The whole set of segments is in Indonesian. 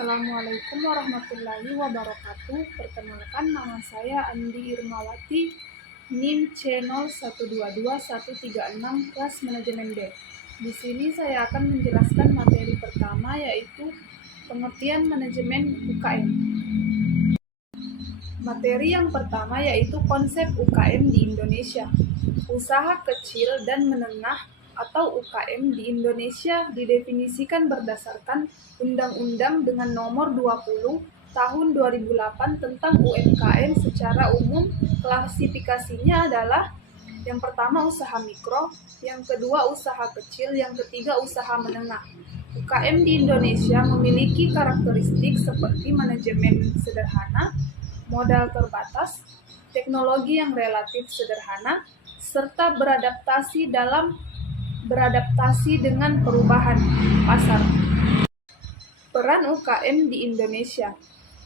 Assalamualaikum warahmatullahi wabarakatuh. Perkenalkan, nama saya Andi Irmawati, NIM C0122-136 kelas manajemen B. Di sini saya akan menjelaskan materi pertama, yaitu pengertian manajemen UKM. Materi yang pertama yaitu konsep UKM di Indonesia. Usaha kecil dan menengah atau UKM di Indonesia didefinisikan berdasarkan Undang-Undang dengan Nomor 20 Tahun 2008 tentang UMKM secara umum. Klasifikasinya adalah yang pertama usaha mikro, yang kedua usaha kecil, yang ketiga usaha menengah. UKM di Indonesia memiliki karakteristik seperti manajemen sederhana, modal terbatas, teknologi yang relatif sederhana, serta beradaptasi dengan perubahan pasar. Peran UKM di Indonesia.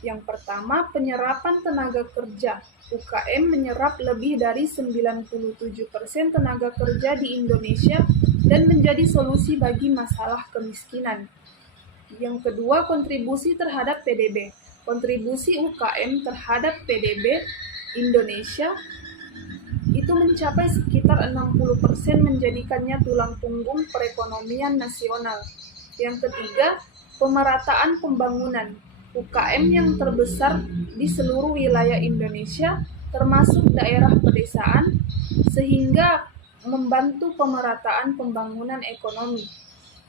Yang pertama, penyerapan tenaga kerja. UKM menyerap lebih dari 97% tenaga kerja di Indonesia dan menjadi solusi bagi masalah kemiskinan. Yang kedua, kontribusi terhadap PDB. Kontribusi UKM terhadap PDB Indonesia itu mencapai sekitar 60%, menjadikannya tulang punggung perekonomian nasional. Yang ketiga, pemerataan pembangunan. UKM yang terbesar di seluruh wilayah Indonesia, termasuk daerah pedesaan, sehingga membantu pemerataan pembangunan ekonomi.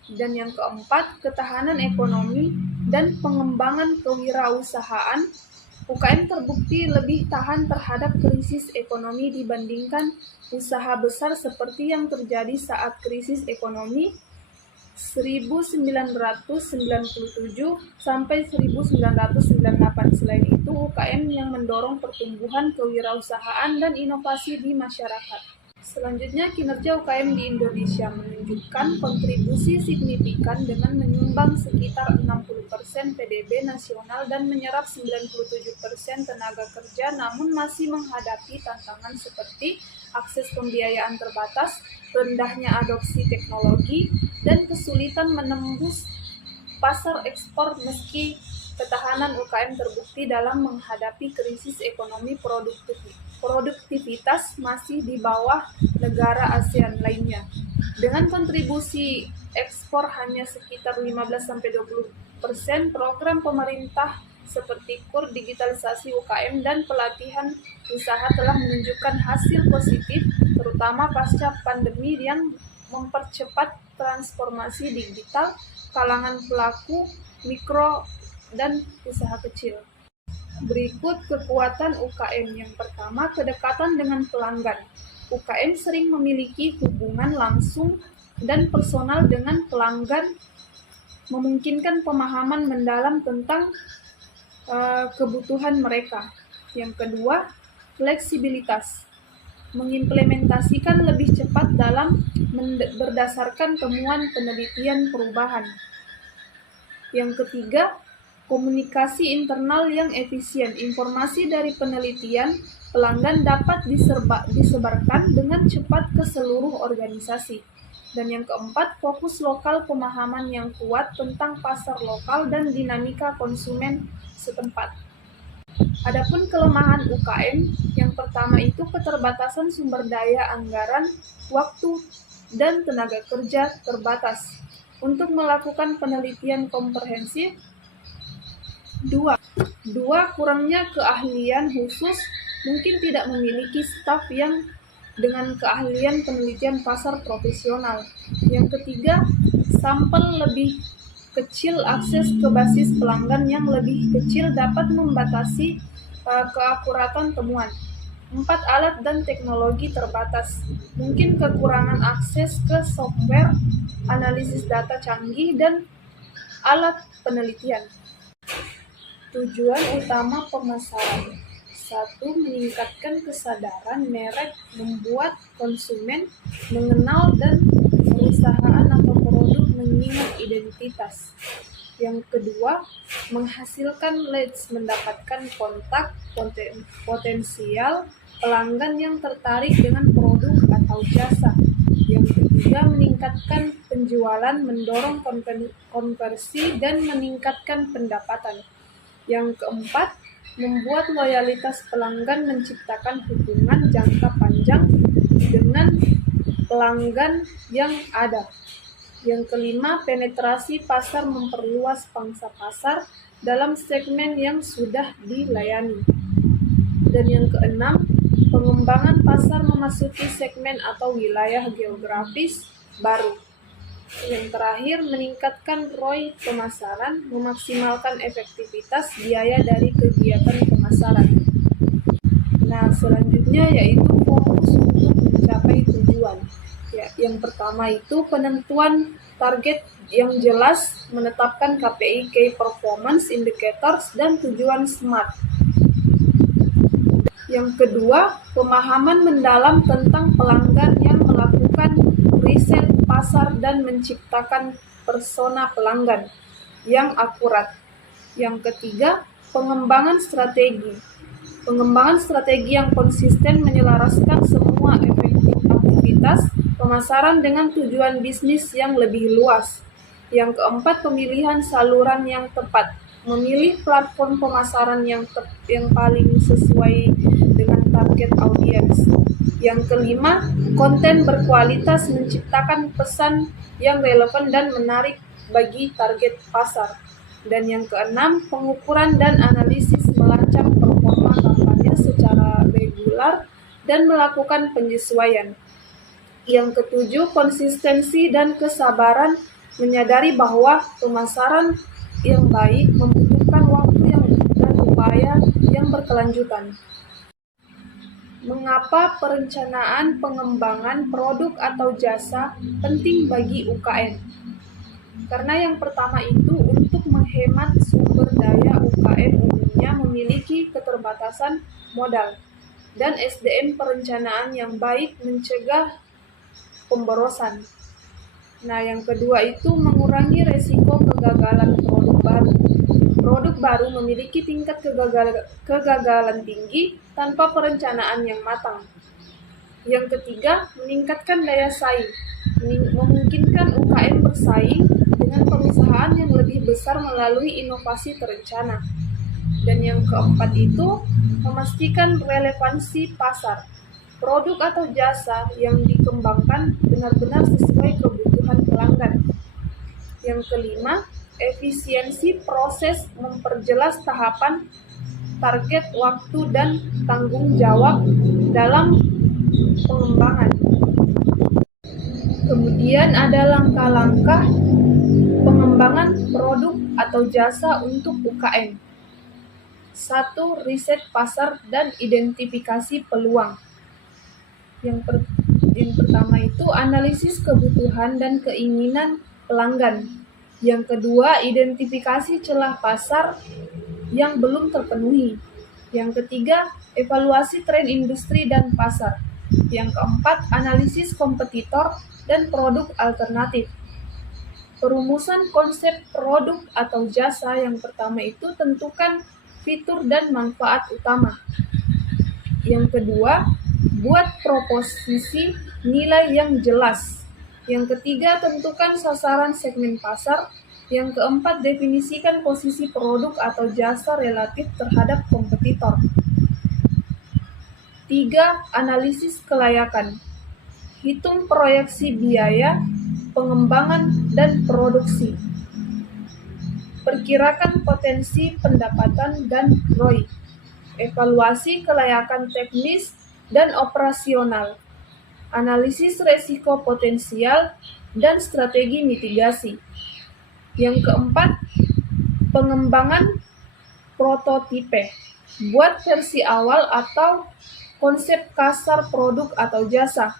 Dan yang keempat, ketahanan ekonomi dan pengembangan kewirausahaan. UKM terbukti lebih tahan terhadap krisis ekonomi dibandingkan usaha besar seperti yang terjadi saat krisis ekonomi 1997 sampai 1998. Selain itu, UKM yang mendorong pertumbuhan kewirausahaan dan inovasi di masyarakat. Selanjutnya, kinerja UKM di Indonesia menunjukkan kontribusi signifikan dengan menyumbang sekitar 60% PDB nasional dan menyerap 97% tenaga kerja, namun masih menghadapi tantangan seperti akses pembiayaan terbatas, rendahnya adopsi teknologi, dan kesulitan menembus pasar ekspor. Meski ketahanan UKM terbukti dalam menghadapi krisis ekonomi, produktivitas masih di bawah negara ASEAN lainnya. Dengan kontribusi ekspor hanya sekitar 15-20%, program pemerintah seperti KUR, digitalisasi UKM, dan pelatihan usaha telah menunjukkan hasil positif, terutama pasca pandemi yang mempercepat transformasi digital kalangan pelaku mikro dan usaha kecil. Berikut kekuatan UKM. Yang pertama, kedekatan dengan pelanggan. UKM sering memiliki hubungan langsung dan personal dengan pelanggan, memungkinkan pemahaman mendalam tentang kebutuhan mereka. Yang kedua, fleksibilitas. Mengimplementasikan lebih cepat dalam berdasarkan temuan penelitian perubahan. Yang ketiga, komunikasi internal yang efisien. Informasi dari penelitian pelanggan dapat disebarkan dengan cepat ke seluruh organisasi. Dan yang keempat, fokus lokal, pemahaman yang kuat tentang pasar lokal dan dinamika konsumen setempat. Adapun kelemahan UKM, yang pertama itu keterbatasan sumber daya, anggaran, waktu, dan tenaga kerja terbatas untuk melakukan penelitian komprehensif. Dua, kurangnya keahlian khusus, mungkin tidak memiliki staf yang dengan keahlian penelitian pasar profesional. Yang ketiga, sampel lebih kecil, akses ke basis pelanggan yang lebih kecil dapat membatasi keakuratan temuan. 4, alat dan teknologi terbatas, mungkin kekurangan akses ke software, analisis data canggih, dan alat penelitian. Tujuan utama pemasaran. 1. Meningkatkan kesadaran merek, membuat konsumen mengenal dan perusahaan atau produk mengingat identitas. Yang kedua, menghasilkan leads, mendapatkan kontak potensial pelanggan yang tertarik dengan produk atau jasa. Yang ketiga, meningkatkan penjualan, mendorong konversi, dan meningkatkan pendapatan. Yang keempat, membuat loyalitas pelanggan, menciptakan hubungan jangka panjang dengan pelanggan yang ada. Yang kelima, penetrasi pasar, memperluas pangsa pasar dalam segmen yang sudah dilayani. Dan yang keenam, pengembangan pasar, memasuki segmen atau wilayah geografis baru. Yang terakhir, meningkatkan ROI pemasaran, memaksimalkan efektivitas biaya dari kegiatan pemasaran. Nah, selanjutnya yaitu fokus untuk mencapai tujuan. Ya, yang pertama itu penentuan target yang jelas, menetapkan KPI Key Performance Indicators dan tujuan SMART. Yang kedua, pemahaman mendalam tentang pelanggan yang melakukan riset pasar dan menciptakan persona pelanggan yang akurat. Yang ketiga, pengembangan strategi. Pengembangan strategi yang konsisten menyelaraskan semua aktivitas pemasaran dengan tujuan bisnis yang lebih luas. Yang keempat, pemilihan saluran yang tepat. Memilih platform pemasaran yang paling sesuai dengan target audiens. Yang kelima, konten berkualitas, menciptakan pesan yang relevan dan menarik bagi target pasar. Dan yang keenam, pengukuran dan analisis, melacak performa kampanye secara regular dan melakukan penyesuaian. Yang ketujuh, konsistensi dan kesabaran, menyadari bahwa pemasaran yang baik membutuhkan waktu dan upaya yang berkelanjutan. Mengapa perencanaan pengembangan produk atau jasa penting bagi UKM? Karena yang pertama itu untuk menghemat sumber daya. UKM umumnya memiliki keterbatasan modal dan SDM perencanaan yang baik, mencegah pemborosan. Nah, yang kedua itu mengurangi resiko kegagalan produk baru. Produk baru memiliki tingkat kegagalan tinggi tanpa perencanaan yang matang. Yang ketiga, meningkatkan daya saing, memungkinkan UKM bersaing dengan perusahaan yang lebih besar melalui inovasi terencana. Dan yang keempat itu, memastikan relevansi pasar. Produk atau jasa yang dikembangkan benar-benar sesuai kebutuhan pelanggan. Yang kelima, efisiensi proses, memperjelas tahapan, target waktu, dan tanggung jawab dalam pengembangan. Kemudian ada langkah-langkah pengembangan produk atau jasa untuk UKM. 1. Riset pasar dan identifikasi peluang. Yang pertama itu analisis kebutuhan dan keinginan pelanggan. Yang kedua, identifikasi celah pasar yang belum terpenuhi. Yang ketiga, evaluasi tren industri dan pasar. Yang keempat, analisis kompetitor dan produk alternatif. Perumusan konsep produk atau jasa. Yang pertama itu tentukan fitur dan manfaat utama. Yang kedua, buat proposisi nilai yang jelas. Yang ketiga, tentukan sasaran segmen pasar. Yang keempat, definisikan posisi produk atau jasa relatif terhadap kompetitor. 3. Analisis kelayakan. Hitung proyeksi biaya, pengembangan, dan produksi. Perkirakan potensi pendapatan dan ROI. Evaluasi kelayakan teknis dan operasional, analisis resiko potensial, dan strategi mitigasi. Yang keempat, pengembangan prototipe. Buat versi awal atau konsep kasar produk atau jasa.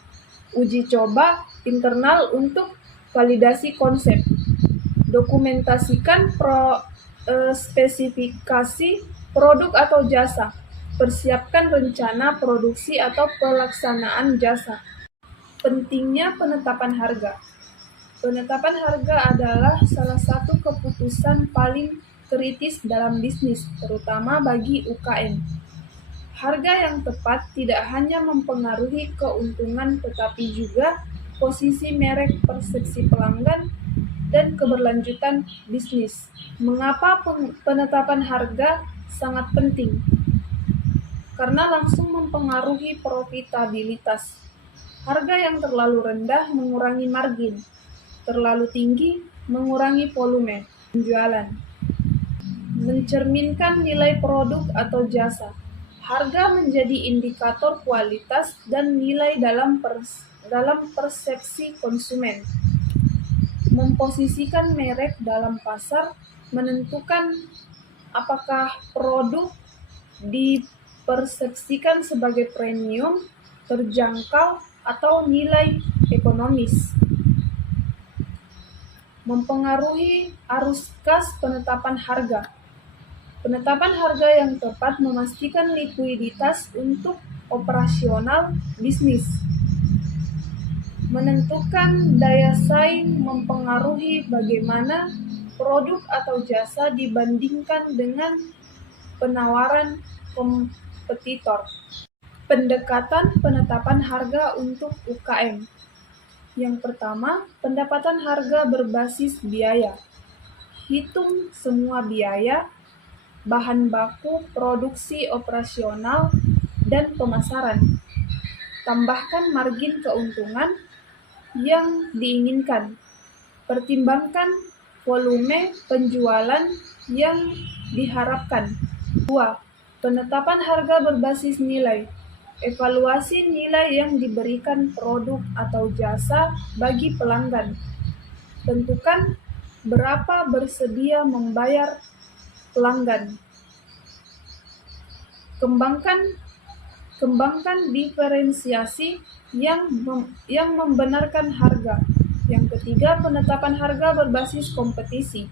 Uji coba internal untuk validasi konsep. Dokumentasikan spesifikasi produk atau jasa. Persiapkan rencana produksi atau pelaksanaan jasa. Pentingnya penetapan harga. Penetapan harga adalah salah satu keputusan paling kritis dalam bisnis, terutama bagi UKM. Harga yang tepat tidak hanya mempengaruhi keuntungan, tetapi juga posisi merek, persepsi pelanggan, dan keberlanjutan bisnis. Mengapa penetapan harga sangat penting? Karena langsung mempengaruhi profitabilitas. Harga yang terlalu rendah mengurangi margin, terlalu tinggi mengurangi volume penjualan. Mencerminkan nilai produk atau jasa. Harga menjadi indikator kualitas dan nilai dalam persepsi konsumen. Memposisikan merek dalam pasar, menentukan apakah produk dipersepsikan sebagai premium, terjangkau, atau nilai ekonomis. Mempengaruhi arus kas penetapan harga. Penetapan harga yang tepat memastikan likuiditas untuk operasional bisnis. Menentukan daya saing mempengaruhi bagaimana produk atau jasa dibandingkan dengan penawaran kompetitor. Pendekatan penetapan harga untuk UKM. Yang pertama, pendapatan harga berbasis biaya. Hitung semua biaya, bahan baku, produksi operasional, dan pemasaran. Tambahkan margin keuntungan yang diinginkan. Pertimbangkan volume penjualan yang diharapkan. 2. Penetapan harga berbasis nilai. Evaluasi nilai yang diberikan produk atau jasa bagi pelanggan. Tentukan berapa bersedia membayar pelanggan. Kembangkan diferensiasi yang membenarkan harga. Yang ketiga, penetapan harga berbasis kompetisi.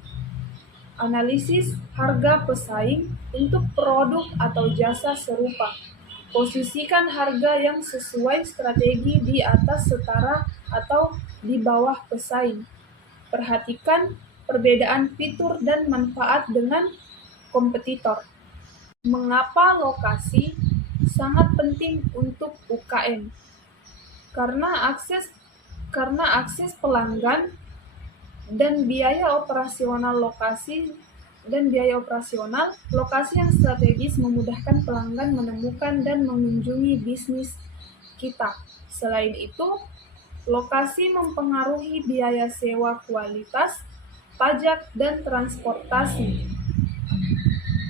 Analisis harga pesaing untuk produk atau jasa serupa. Posisikan harga yang sesuai strategi di atas setara atau di bawah pesaing. Perhatikan perbedaan fitur dan manfaat dengan kompetitor. Mengapa lokasi sangat penting untuk UKM? Karena akses pelanggan dan biaya operasional lokasi yang strategis memudahkan pelanggan menemukan dan mengunjungi bisnis kita. Selain itu, lokasi mempengaruhi biaya sewa kualitas, pajak, dan transportasi.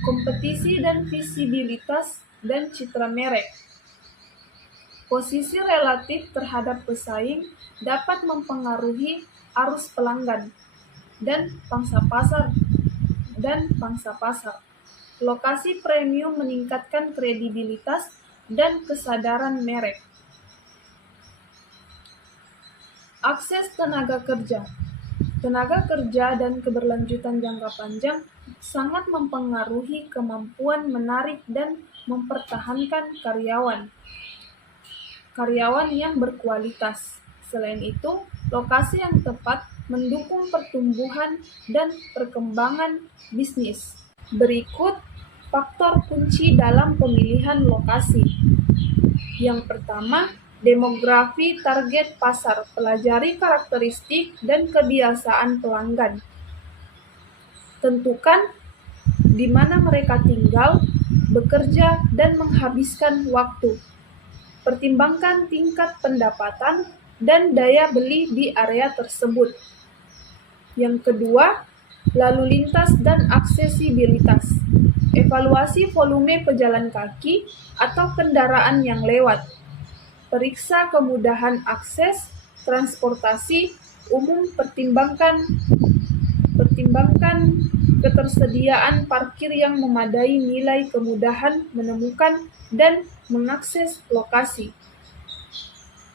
Kompetisi dan visibilitas dan citra merek. Posisi relatif terhadap pesaing dapat mempengaruhi arus pelanggan dan pangsa pasar. Lokasi premium meningkatkan kredibilitas dan kesadaran merek. Akses tenaga kerja. Tenaga kerja dan keberlanjutan jangka panjang sangat mempengaruhi kemampuan menarik dan mempertahankan karyawan yang berkualitas. Selain itu, lokasi yang tepat mendukung pertumbuhan dan perkembangan bisnis. Berikut faktor kunci dalam pemilihan lokasi. Yang pertama, demografi target pasar. Pelajari karakteristik dan kebiasaan pelanggan. Tentukan di mana mereka tinggal, bekerja, dan menghabiskan waktu. Pertimbangkan tingkat pendapatan dan daya beli di area tersebut. Yang kedua, lalu lintas dan aksesibilitas. Evaluasi volume pejalan kaki atau kendaraan yang lewat. Periksa kemudahan akses transportasi umum, pertimbangkan ketersediaan parkir yang memadai, nilai kemudahan menemukan dan mengakses lokasi.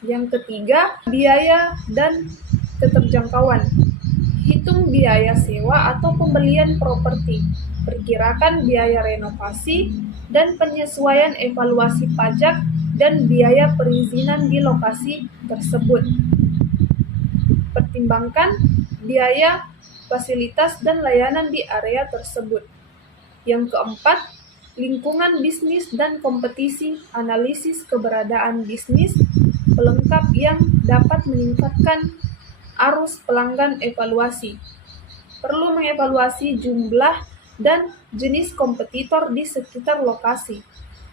Yang ketiga, biaya dan keterjangkauan. Hitung biaya sewa atau pembelian properti, perkirakan biaya renovasi, dan penyesuaian evaluasi pajak dan biaya perizinan di lokasi tersebut. Pertimbangkan biaya fasilitas dan layanan di area tersebut. Yang keempat, lingkungan bisnis dan kompetisi, analisis keberadaan bisnis, pelengkap yang dapat meningkatkan arus pelanggan evaluasi. Perlu mengevaluasi jumlah dan jenis kompetitor di sekitar lokasi.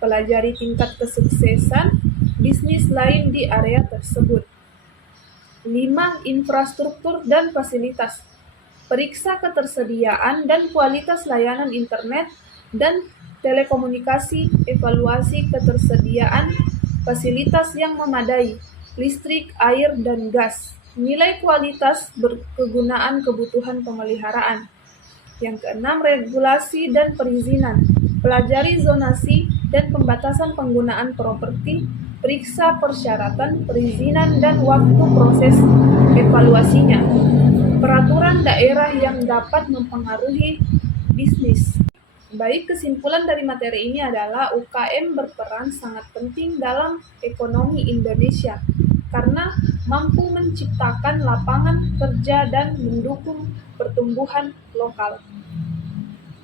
Pelajari tingkat kesuksesan bisnis lain di area tersebut. 5. Infrastruktur dan fasilitas. Periksa ketersediaan dan kualitas layanan internet dan telekomunikasi, evaluasi ketersediaan fasilitas yang memadai, listrik, air, dan gas. Nilai kualitas kegunaan kebutuhan pemeliharaan. Yang keenam, regulasi dan perizinan. Pelajari zonasi dan pembatasan penggunaan properti, periksa persyaratan, perizinan, dan waktu proses evaluasinya. Peraturan daerah yang dapat mempengaruhi bisnis. Baik, kesimpulan dari materi ini adalah UKM berperan sangat penting dalam ekonomi Indonesia karena mampu menciptakan lapangan kerja dan mendukung pertumbuhan lokal.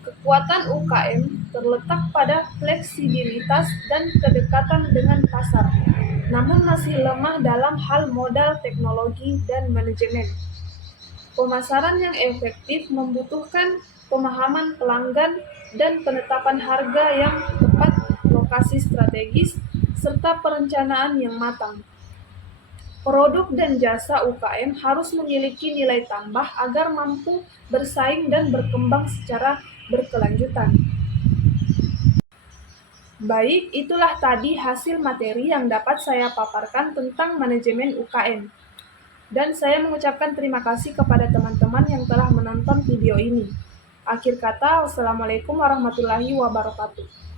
Kekuatan UKM terletak pada fleksibilitas dan kedekatan dengan pasar, namun masih lemah dalam hal modal, teknologi, dan manajemen. Pemasaran yang efektif membutuhkan pemahaman pelanggan dan penetapan harga yang tepat, lokasi strategis, serta perencanaan yang matang. Produk dan jasa UKM harus memiliki nilai tambah agar mampu bersaing dan berkembang secara berkelanjutan. Baik, itulah tadi hasil materi yang dapat saya paparkan tentang manajemen UKM. Dan saya mengucapkan terima kasih kepada teman-teman yang telah menonton video ini. Akhir kata, wassalamualaikum warahmatullahi wabarakatuh.